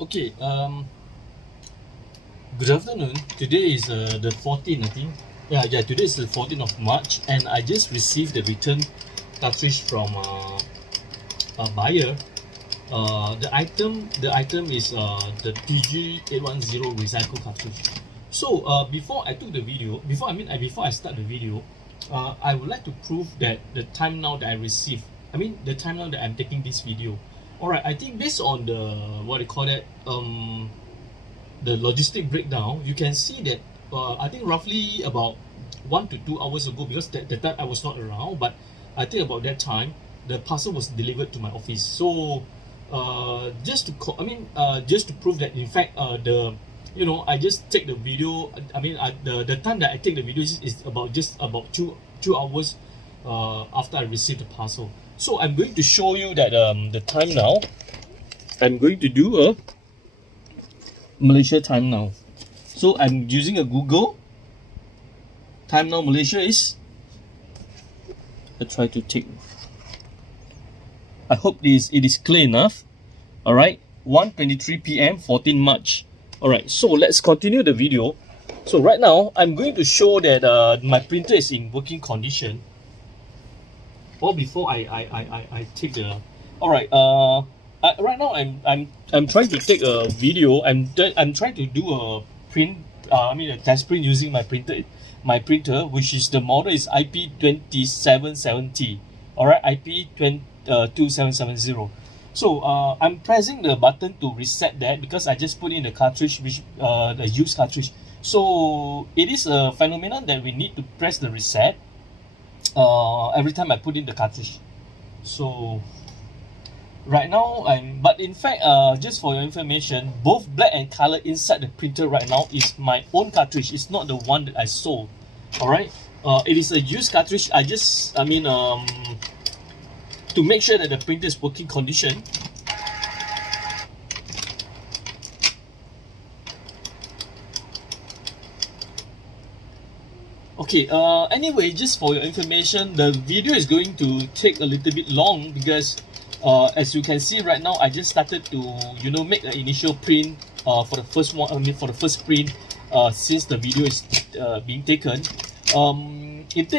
Okay, good afternoon. Today is the 14th, I think. Yeah, today is the 14th of March, and I just received the return cartridge from a buyer. The item is the PG810 recycle cartridge. So before I took the video, before I start the video, I would like to prove that the time now that I received, the time now that I'm taking this video. Alright, I think based on the the logistic breakdown, you can see that I think roughly about 1 to 2 hours ago, because that time I was not around, but I think about that time the parcel was delivered to my office. So just to prove that in fact I just take the video. The time that I take the video is about two hours after I received the parcel. So I'm going to show you that the time now. I'm going to do a Malaysia time now. So I'm using a Google. Time now Malaysia is, I try to take, I hope it is clear enough. Alright, 1:23 p.m. 14 March. Alright, so let's continue the video. So right now I'm going to show that my printer is in working condition. Or before I take the, alright, right now I'm trying to take a video. I'm trying to do a print, a test print using my printer, which is the model is IP2770. Alright, IP2770. So I'm pressing the button to reset that because I just put in the cartridge, which the used cartridge. So it is a phenomenon that we need to press the reset every time I put in the cartridge. So right now but in fact, just for your information, both black and color inside the printer right now is my own cartridge. It's not the one that I sold. Alright, it is a used cartridge. To make sure that the printer is working condition. Okay, anyway, just for your information, the video is going to take a little bit long because as you can see right now, I just started to make the initial print for the first one. For the first print since the video is being taken. It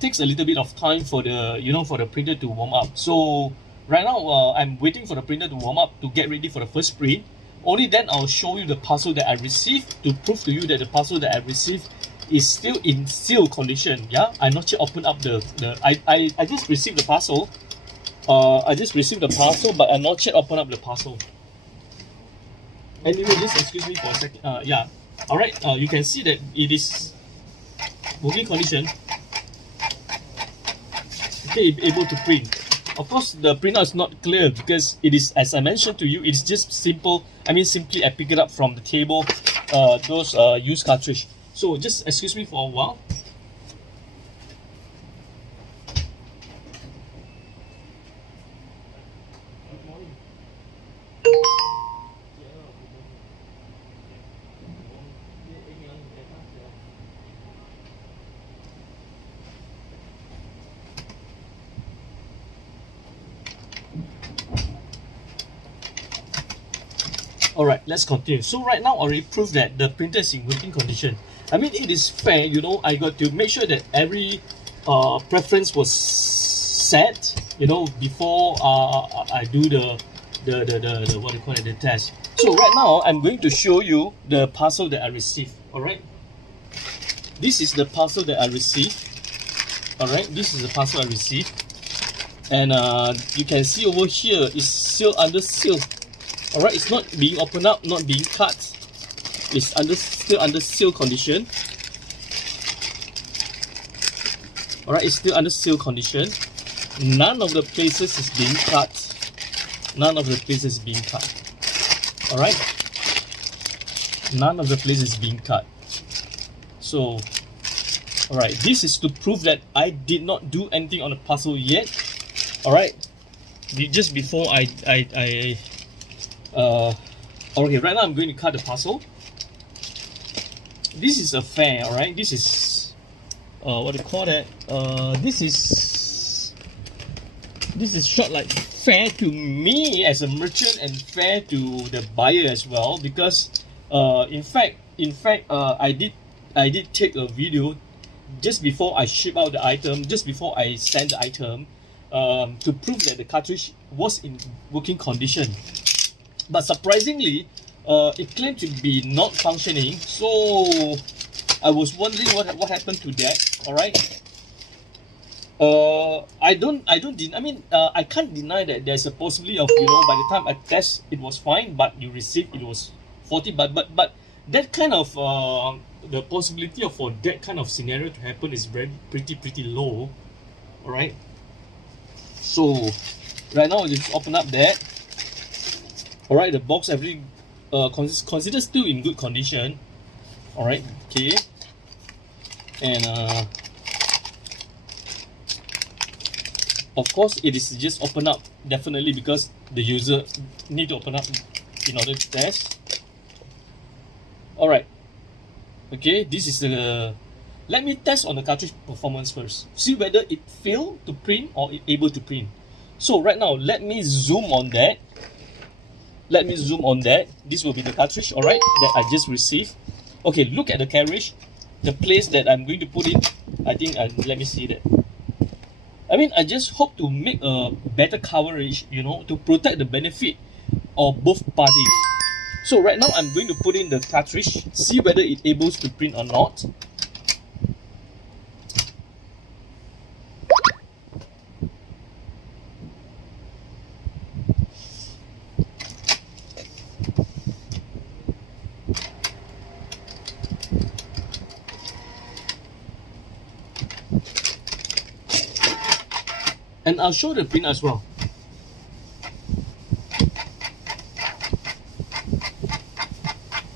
takes a little bit of time for the for the printer to warm up. So right now I'm waiting for the printer to warm up to get ready for the first print. Only then I'll show you the parcel that I received to prove to you that the parcel that I received is still in sealed condition. Yeah, I not yet open up I just received the parcel. But I not yet open up the parcel. Anyway, just excuse me for a second. Yeah. Alright, you can see that it is working condition. Okay, able to print. Of course, the printer is not clear because it is, as I mentioned to you, it's just simple. Simply I pick it up from the table, those used cartridge. So just excuse me for a while. Alright, let's continue. So right now I already proved that the printer is in working condition. It is fair, I got to make sure that every preference was set, before I do the test. So right now I'm going to show you the parcel that I received. Alright, this is the parcel that I received. Alright, this is the parcel I received, and you can see over here it's still under seal. Alright, it's not being opened up, not being cut. It's still under seal condition. Alright, it's still under seal condition. None of the places is being cut. None of the places is being cut. Alright? None of the places is being cut. So, alright, this is to prove that I did not do anything on the parcel yet. Alright? Just before okay, right now I'm going to cut the parcel. This is a fair, alright? This is what do you call that? This is short like fair to me as a merchant and fair to the buyer as well, because in fact I did take a video just before I ship out the item, just before I send the item, to prove that the cartridge was in working condition. But surprisingly, it claimed to be not functioning. So I was wondering what happened to that. All right. I can't deny that there's a possibility of, by the time I test it was fine, but you received it was faulty. But that kind of the possibility of for that kind of scenario to happen is pretty low. All right. So right now, just open up that. All right, the box everything considered still in good condition. All right, okay, and of course it is just open up definitely because the user need to open up in order to test. All right, okay, this is the. Let me test on the cartridge performance first. See whether it failed to print or it able to print. So right now, let me zoom on that. This will be the cartridge, all right, that I just received. Okay, look at the carriage, the place that I'm going to put it. I think, let me see that. I just hope to make a better coverage, to protect the benefit of both parties. So right now, I'm going to put in the cartridge, see whether it able to print or not. And I'll show the print as well.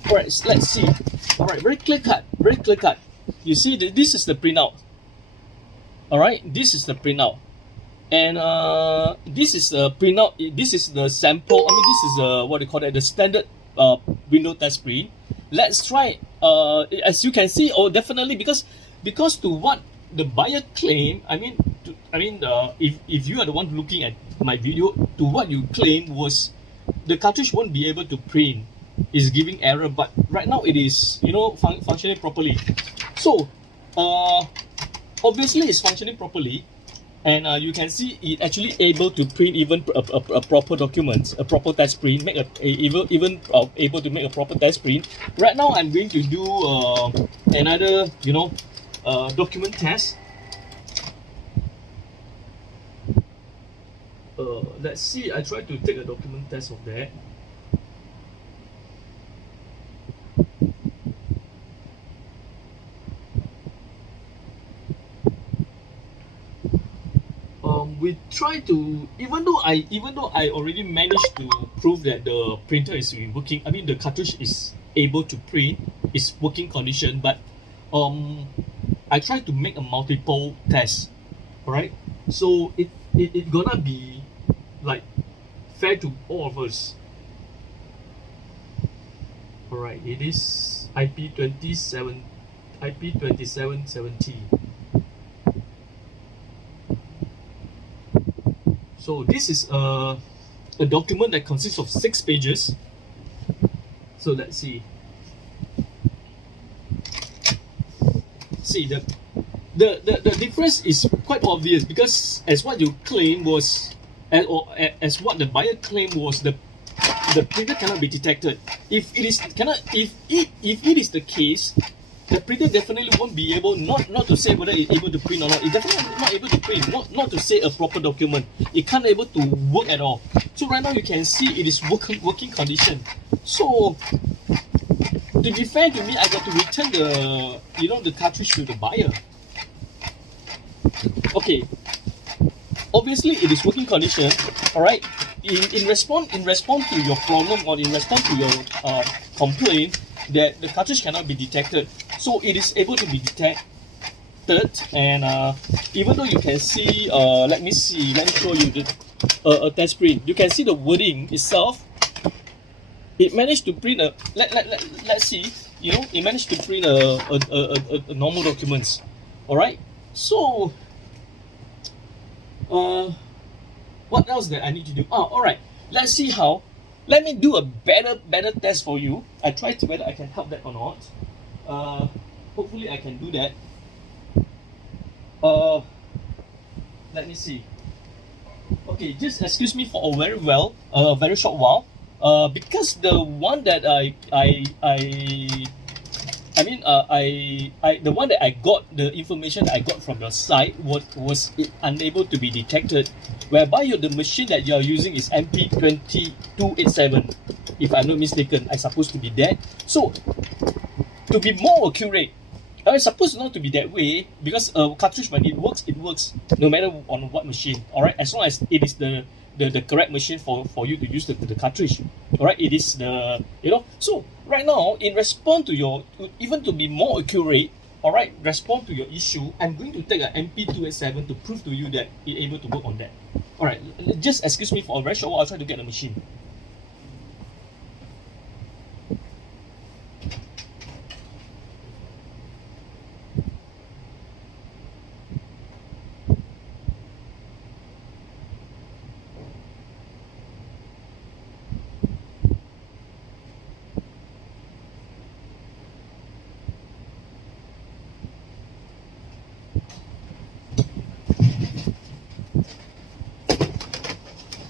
Alright, let's see. Alright, very clear cut. You see, this is the printout. Alright, this is the printout. And this is the printout. This is the sample. This is what they call it, the standard window test print. Let's try. As you can see, definitely because to what the buyer claim. If you are the one looking at my video, to what you claim was the cartridge won't be able to print, is giving error, but right now it is functioning properly. So obviously it's functioning properly, and you can see it actually able to print even a proper document, a proper test print, make even able to make a proper test print. Right now I'm going to do another document test. Let's see, I try to take a document test of that. We try to, even though I already managed to prove that the printer is working, the cartridge is able to print, is working condition, but I try to make a multiple test. Alright, so it gonna be like fair to all of us. Alright, it is IP2770. So this is a document that consists of 6 pages. So let's see. See, the difference is quite obvious, because as what you claim was, as what the buyer claimed was, the printer cannot be detected. If it is the case, the printer definitely won't be able, not to say whether it's able to print or not. It's definitely not able to print, not to say a proper document. It can't able to work at all. So right now you can see it is working condition. So to be fair to me, I got to return the cartridge to the buyer. Okay, obviously it is working condition. All right, in response to your problem, or in response to your complaint that the cartridge cannot be detected, so it is able to be detected. And even though you can see, let me show you a test print. You can see the wording itself. It managed to print a, let's see, it managed to print a normal documents. All right, so What else that I need to do? All right. Let's see how. Let me do a better test for you. I try to whether I can help that or not. Hopefully I can do that. Let me see. Okay, just excuse me for a very short while. Because the one that the one that I got, the information that I got from your site was unable to be detected, whereby the machine that you are using is MP20287, if I'm not mistaken. I supposed to be that. So to be more accurate, it's supposed not to be that way, because cartridge, when it works no matter on what machine. All right, as long as it is the correct machine for you to use the cartridge. All right, it is the, so right now, in response to your, even to be more accurate, all right, respond to your issue, I'm going to take an MP287 to prove to you that it's able to work on that. All right, just excuse me for a very short while. I'll try to get the machine.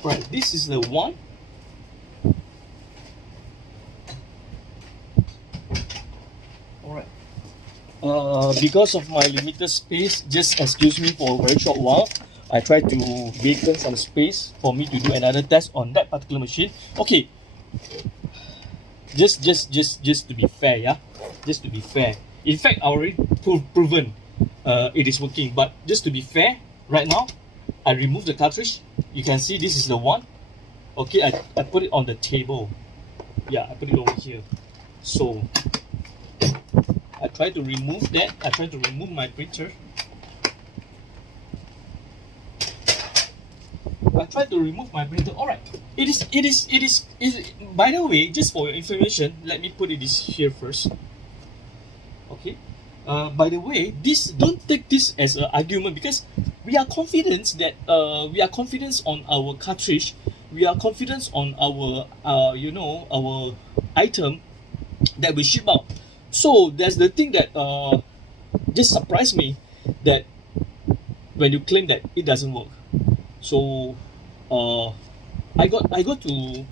Right, this is the one. Alright. Because of my limited space, just excuse me for a very short while. I try to vacant some space for me to do another test on that particular machine. Okay. Just to be fair, yeah. Just to be fair. In fact, I already proven it is working. But just to be fair, right now, I remove the cartridge. You can see this is the one. Okay, I put it on the table. Yeah, I put it over here. So I try to remove that. I try to remove my printer. Alright. It is by the way, just for your information, let me put it here first. Okay. By the way, don't take this as an argument, because we are confident that on our cartridge, we are confident on our our item that we ship out. So there's the thing that just surprised me, that when you claim that it doesn't work. So I got to,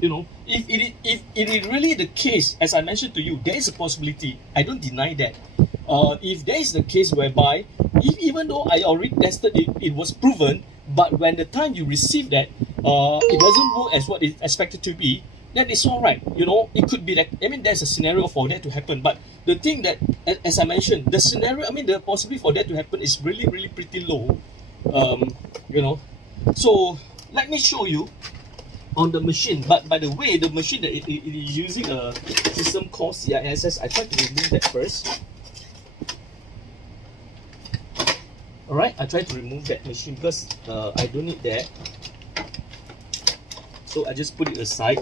if it is really the case, as I mentioned to you, there is a possibility. I don't deny that. If there is the case whereby, even though I already tested it, it was proven, but when the time you receive that, it doesn't work as what it's expected to be, then it's all right. It could be that, there's a scenario for that to happen. But the thing that, as I mentioned, the scenario, the possibility for that to happen is really, really pretty low. So let me show you on the machine. But by the way, the machine that it is using a system called CISS. I try to remove that first. Alright, I try to remove that machine because I don't need that. So I just put it aside,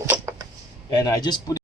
and I just put